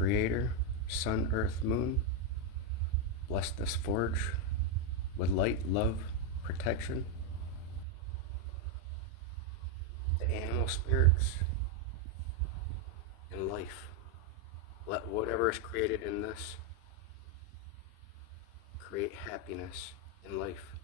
Creator, Sun, Earth, Moon, bless this forge with light, love, protection. The animal spirits and life. Let whatever is created in this create happiness in life.